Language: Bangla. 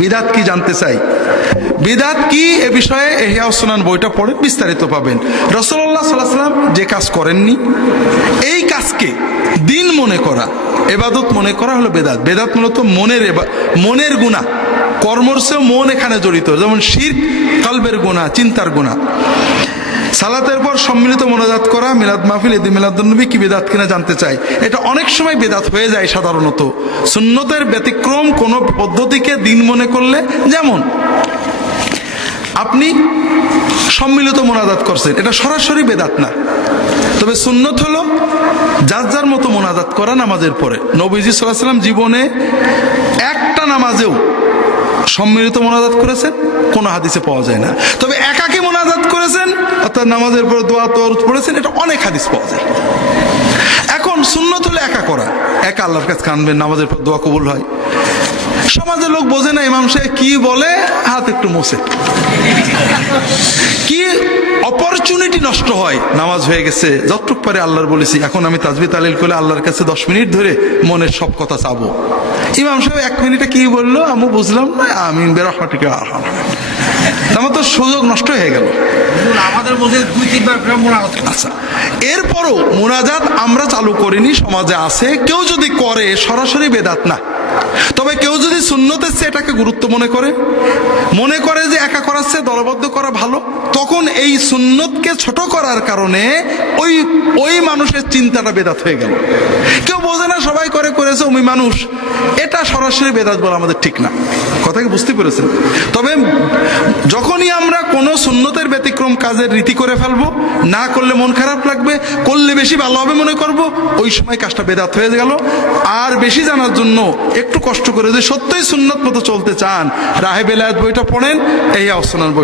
বিদাত কি জানতে চাই? বিদাত কি এ বিষয়ে ইহয়া সুনান বইটা পড়ে বিস্তারিত পাবেন। রাসূলুল্লাহ সাল্লাল্লাহু আলাইহি ওয়াসাল্লাম যে কাজ করেননি, এই কাজকে দিন মনে করা, ইবাদত মনে করা হলো বেদাত। বেদাত মূলত মনের গুনাহ, কর্মর চেয়েও মন এখানে জড়িত। যেমন শিরক কলবের গুনাহ, চিন্তার গুনাহ। সালাতের পর সম্মিলিত মোনাজাত করা, মিলাদ মাহফিল, ঈদ মিলাদুন্নবী কি বেদাত কিনা জানতে চাই। এটা অনেক সময় বেদাত হয়ে যায় সাধারণত সুন্নতের ব্যতিক্রম কোন পদ্ধতিকে দিন মনে করলে। যেমন আপনি সম্মিলিত মোনাজাত করছেন, এটা সরাসরি বেদাত না, তবে সুন্নত হলো যার যার মতো মোনাজাত করা নামাজের পরে। নবীজি সাল্লাল্লাহু আলাইহি ওয়াসাল্লাম জীবনে একটা নামাজেও সম্মিলিত মোনাজাত করেছেন কোনো হাদিসে পাওয়া যায় না। তবে একাকী মোনাজাত করেছেন, অর্থাৎ নামাজের পর দোয়া দরুদ পড়েছেন, এটা অনেক হাদিস পাওয়া যায়। এখন সুন্নত হলে একা করা, একা আল্লাহর কাছে কাঁদবেন, নামাজের পর দোয়া কবুল হয়। সমাজের লোক বোঝে না ইমাম সাহেব কি বলে, হাত একটু মোছে, কি অপরচুনিটি নষ্ট হয়। নামাজ হয়ে গেছে, যতটুক পারে আল্লাহর বলেছি, এখন আমি তাসবিহ তাহলিল করে আল্লাহর কাছে 10 মিনিট ধরে মনের সব কথা চাবো। ইমাম সাহেব 1 মিনিটে কি বললো আমি বুঝলাম না, আমিন বিরহমাতিকা আমার তো সুযোগ নষ্ট হয়ে গেল। আমাদের মধ্যে 2-3 বার মোনাজাত। আচ্ছা, এরপরও মোনাজাত আমরা চালু করিনি, সমাজে আছে। কেউ যদি করে সরাসরি বেদাত না, তবে কেউ যদি সুন্নতের চেয়ে এটাকে গুরুত্ব মনে করে যে একা করার চেয়ে দলবদ্ধ করা ভালো, তখন এই সুন্নতকে ছোট করার কারণে ওই মানুষের চিন্তাটা বেদাত হয়ে গেল। কেউ বোঝে না, সবাই করেছে ওই মানুষ, এটা সরাসরি বেদাত বলা আমাদের ঠিক না। কথা কি বুঝতে পেরেছেন? তবে যখনই আমরা কোনো সুন্নতের ব্যতিক্রম কাজের রীতি করে ফেলবো, না করলে মন খারাপ লাগবে, করলে বেশি ভালো হবে মনে করব, ওই সময় কাজটা বেদাত হয়ে গেল। আর বেশি জানার জন্য একটু কষ্ট করে যদি সত্যই সুন্নত মতো চলতে চান, রাহে বেলায়েত বইটা পড়েন, ইহয়া সুনান বইটা